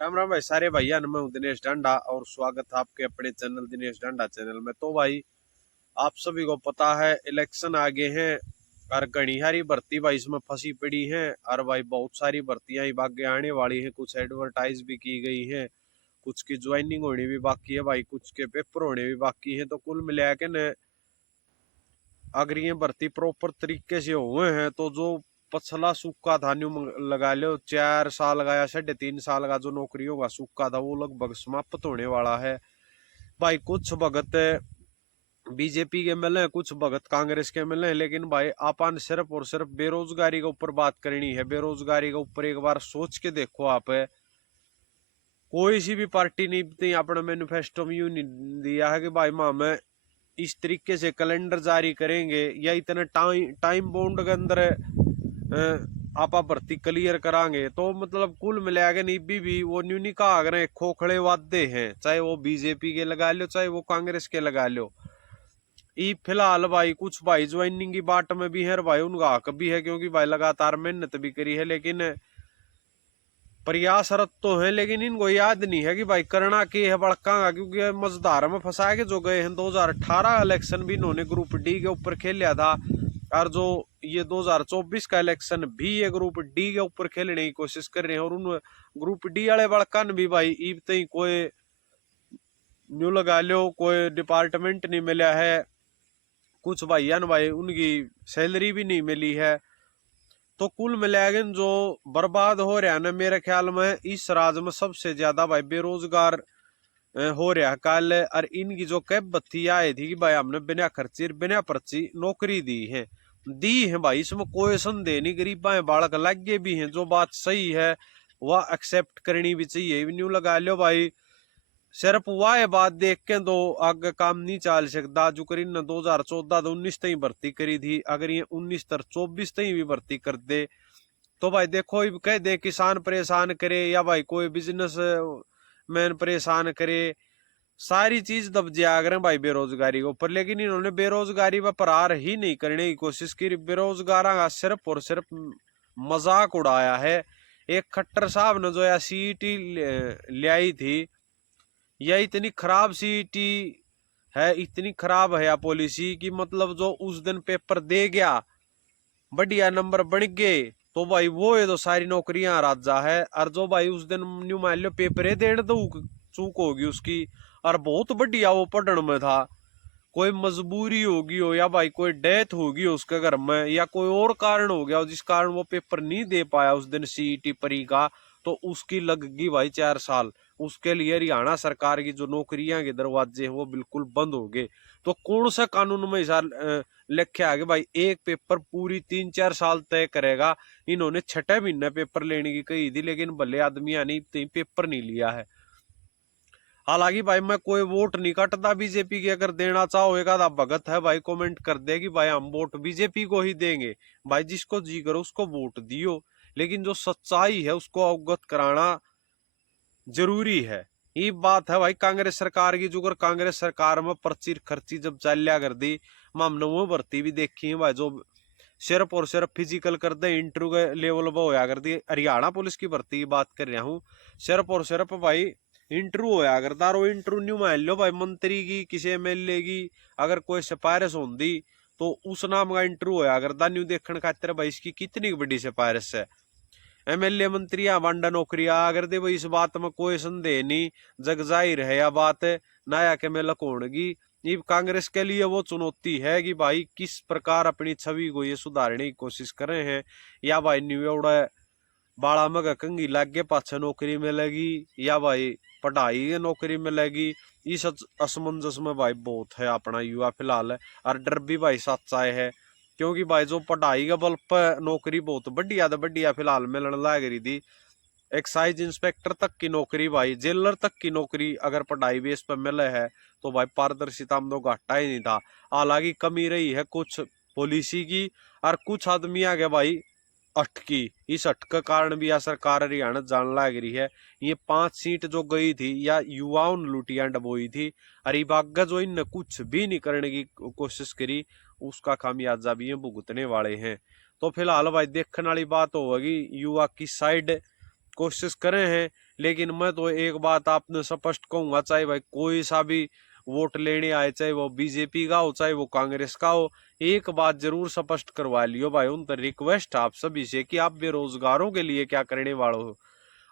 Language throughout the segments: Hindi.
राम राम भाई सारे भैया मैं हूं दिनेश डांडा और स्वागत है आपके अपने चैनल दिनेश डांडा चैनल में। तो भाई आप सभी को पता है इलेक्शन आगे हैं और घनी सारी भर्ती भाई इसमें फंसी पड़ी है। और भाई बहुत सारी भर्तियां ही आगे आने वाली हैं, कुछ एडवर्टाइज भी की गई हैं, कुछ की ज्वाइनिंग होनी भी बाकी है भाई, कुछ के पेपर होने भी बाकी है। तो कुल मिला के न अगर ये भर्ती प्रॉपर तरीके से हुए हैं तो जो पछला सूखा था न्यू लगा लो 4 साल का या 3.5 साल का जो नौकरियों का सूखा था वो लगभग समाप्त होने वाला है। भाई कुछ भगत बीजेपी के मिले हैं, कुछ भगत कांग्रेस के मिले हैं, लेकिन भाई अपन सिर्फ और सिर्फ बेरोजगारी के ऊपर बात करनी है। बेरोजगारी के ऊपर एक बार सोच के देखो आप, कोई सी भी पार्टी नहीं अपने मैनिफेस्टो में यूं नहीं दिया है कि भाई मैं इस तरीके से कैलेंडर जारी करेंगे या इतने टाइम बाउंड के अंदर आपा भर्ती क्लियर करांगे। तो मतलब कुल मिला के नहीं भी वो न्यू नहीं कहा अगर खोखले वादे हैं, चाहे वो बीजेपी के लगा लो चाहे वो कांग्रेस के लगा लो। ई फिलहाल भाई कुछ भाई ज्वाइनिंग की बाट में भी है भाई, उनका हक भी है क्योंकि भाई लगातार मेहनत भी करी है, लेकिन प्रयासरत तो है, लेकिन इनको याद नहीं है कि भाई करना के है बड़का। क्योंकि मजदार में फंसा के जो गए हैं 2018 इलेक्शन भी इन्होंने ग्रुप डी के ऊपर खेला था, और जो ये 2024 का इलेक्शन भी ये ग्रुप डी के ऊपर खेलने की कोशिश कर रहे हैं। और उन ग्रुप डी वाले बड़कन भी भाई इब तक कोई न्यू लगा लो कोई डिपार्टमेंट नहीं मिला है, कुछ भाइया न भाई उनकी सैलरी भी नहीं मिली है। तो कुल मिलाकर जो बर्बाद हो रहा है ना, मेरे ख्याल में इस राज्य में सबसे ज्यादा भाई बेरोजगार हो रहा है कल। और इनकी जो कैब बत्ती आई थी कि भाई हमने बिना खर्ची बिना पर्ची नौकरी दी है भाई, इसमें कोई संदेह नहीं। गरीबा बालक लगे भी हैं, जो बात सही है वह एक्सेप्ट करनी भी चाहिए। न्यू लगा लो भाई सिर्फ वाह बात देख के तो आगे काम नहीं चल सकता। जो करी ने 2014 तो 19 तक भर्ती करी थी, अगर ये 19 तर 24 तक भी भर्ती कर दे तो भाई देखो कह दे किसान परेशान करे या भाई कोई बिजनेस मैन परेशान करे, सारी चीज दब जाया करें भाई बेरोजगारी के ऊपर। लेकिन इन्होंने बेरोजगारी पर प्रहार ही नहीं करने की कोशिश की, बेरोजगार का सिर्फ और सिर्फ मजाक उड़ाया है। एक खट्टर साहब ने जो है सीईटी ले आई थी, यह इतनी खराब सीईटी है, इतनी खराब है यह पॉलिसी कि मतलब जो उस दिन पेपर दे गया बढ़िया नंबर बन गए तो भाई वो ये तो सारी नौकरियां राजा है। और जो भाई उस दिन न्यू मान लो पेपर देने तो चूक होगी उसकी, और बहुत बढ़िया वो पढ़ने में था, कोई मजबूरी होगी हो या भाई कोई डेथ होगी उसके घर में या कोई और कारण हो गया जिस कारण वो पेपर नहीं दे पाया उस दिन सीईटी परी का, तो उसकी लगगी भाई 4 साल। उसके लिए हरियाणा सरकार की जो नौकरियां के दरवाजे हैं वो बिल्कुल बंद हो गए। तो कौन सा कानून में ऐसा लिखा है कि भाई एक पेपर पूरी 3-4 साल तय करेगा। इन्होंने 6 महीने पेपर लेने की कही थी, लेकिन भले आदमिया ने पेपर नहीं लिया है। हालांकि भाई मैं कोई वोट नहीं काटता बीजेपी की, अगर देना चाहो एक आधा भगत है भाई कमेंट कर दे कि भाई हम वोट बीजेपी को ही देंगे। भाई जिसको जी करो उसको वोट दियो, लेकिन जो सच्चाई है उसको अवगत कराना जरूरी है। ये बात है भाई कांग्रेस सरकार की, जो अगर कांग्रेस सरकार में पर्ची खर्ची जब चालिया कर दी, हमने वो भर्ती भी देखी है भाई जो सिर्फ और सिर्फ फिजिकल कर दे इंटरव्यू के लेवल पर होया करती है। हरियाणा पुलिस की भर्ती की बात कर रहा हूँ, सिर्फ और सिर्फ भाई इंटरव्यू होया करता। और इंटरव्यू मान लो भाई मंत्री की किसी एमएलए की अगर कोई सिफारिश होती तो उस नाम का इंटरव्यू होया करता न्यू देखने खातिर भाई इसकी कितनी बड़ी सिफारिश है। एमएलए मंत्री वांडा नौकरियां अगर दे भाई इस बात में कोई संदेह नहीं, जग जाहिर है यह बात नया के में लकोणगी। ये कांग्रेस के लिए वो चुनौती है कि भाई किस प्रकार अपनी छवि को ये सुधारने की कोशिश कर रहे हैं, या भाई न्यूड़ा बाड़ा मग कंगी लागे पाछे नौकरी मिलेगी या भाई पढ़ाई नौकरी मिलेगी। इस असमंजस में भाई बहुत है अपना युवा फिलहाल। और डर भी भाई सच्चाई है, क्योंकि भाई जो पढ़ाई के बल पर नौकरी बहुत बढ़िया फिलहाल मिलने लग रही थी। एक्साइज इंस्पेक्टर तक की नौकरी भाई, जेलर तक की नौकरी अगर पढ़ाई बेस पर मिले है तो भाई पारदर्शिता में तो घाटा ही नहीं था। हालांकि कमी रही है कुछ पॉलिसी की, और कुछ आदमी आगे भाई अटकी। इस अटक के कारण भी यह सरकार हरियाणा जान लग रही है। ये 5 सीट जो गई थी या युवाओं ने लुटिया डबोई थी, और इबागा जो इन कुछ भी नहीं करने की कोशिश करी उसका खामियाजा भी ये भुगतने वाले हैं। तो फिलहाल भाई देखने वाली बात होगी युवा किस साइड कोशिश करे हैं लेकिन मैं तो एक बात आपने स्पष्ट कहूंगा, चाहे भाई कोई सा भी वोट लेने आए, चाहे वो बीजेपी का हो चाहे वो कांग्रेस का हो, एक बात जरूर स्पष्ट करवा लियो भाई। उन पर रिक्वेस्ट आप सभी से कि आप बेरोजगारों के लिए क्या करने वाले हो।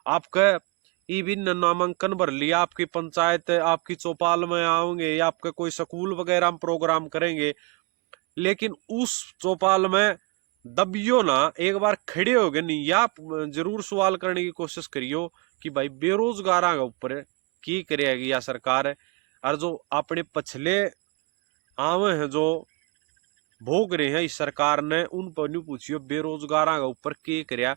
आपका ई भी नामांकन भर लिया, आपकी पंचायत आपकी चौपाल में आओगे या आपके कोई स्कूल वगैरह हम प्रोग्राम करेंगे, लेकिन उस चौपाल में दबियो ना, एक बार खड़े हो गए नहीं, या जरूर सवाल करने की कोशिश करियो कि भाई बेरोजगार के ऊपर की करेगी या सरकार, और जो अपने पछले आवे हैं जो भोग रहे हैं इस सरकार ने, उन पर नहीं पूछियो बेरोजगार के ऊपर के करया।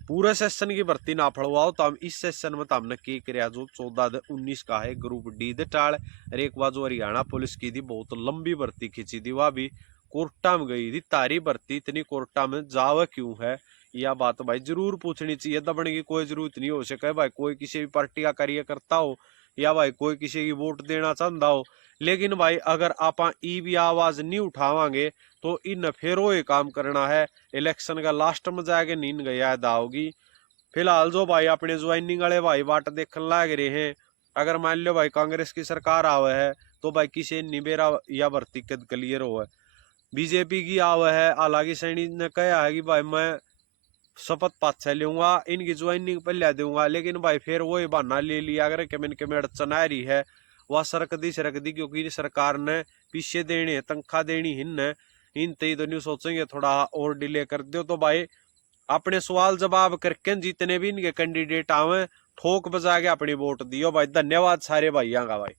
पूरे सेशन की भर्ती ना फड़वाओ तो हम इस सेशन में तो हमने की करया जो 14-19 का है ग्रुप डी दे टाल, और एक बार जो हरियाणा पुलिस की थी बहुत लंबी भर्ती खींची थी, वह भी कोर्टा में गई थी। तारी भर्ती इतनी कोर्टा में जावे क्यों है, यह बात भाई जरूर पूछनी चाहिए। दबने की कोई जरूरत नहीं हो सके भाई, कोई किसी भी पार्टी का कार्यकर्ता हो या भाई कोई किसी की वोट देना चाहता हो, लेकिन भाई अगर आप ई भी आवाज नहीं उठावांगे तो इन फिर वो काम करना है, इलेक्शन का लास्ट में जाके नींद गया दाओगी। फिलहाल जो भाई अपने ज्वाइनिंग वाले भाई बाट देखने लग रहे हैं, अगर मान लो भाई कांग्रेस की सरकार आवे है तो भाई किसी निबेरा या भर्ती कद क्लियर हो है, बीजेपी की आवे है, हालांकि सैनी ने कहा है कि भाई मैं शपथ पाछा लूंगा, इनकी ज्वाइनिंग पहले दूंगा, लेकिन भाई फिर वही बहाना ले लिया अगर कि मैंने अड़चन आ रही है वह सरक दी क्योंकि सरकार ने पीछे देने तनख्वाह देनी हिन इन तई तो नहीं सोचेंगे थोड़ा और डिले कर दो। तो भाई अपने सवाल जवाब करके जितने भी इनके कैंडिडेट आवे ठोक बजा के अपनी वोट दियो भाई। धन्यवाद सारे भाइयों का भाई।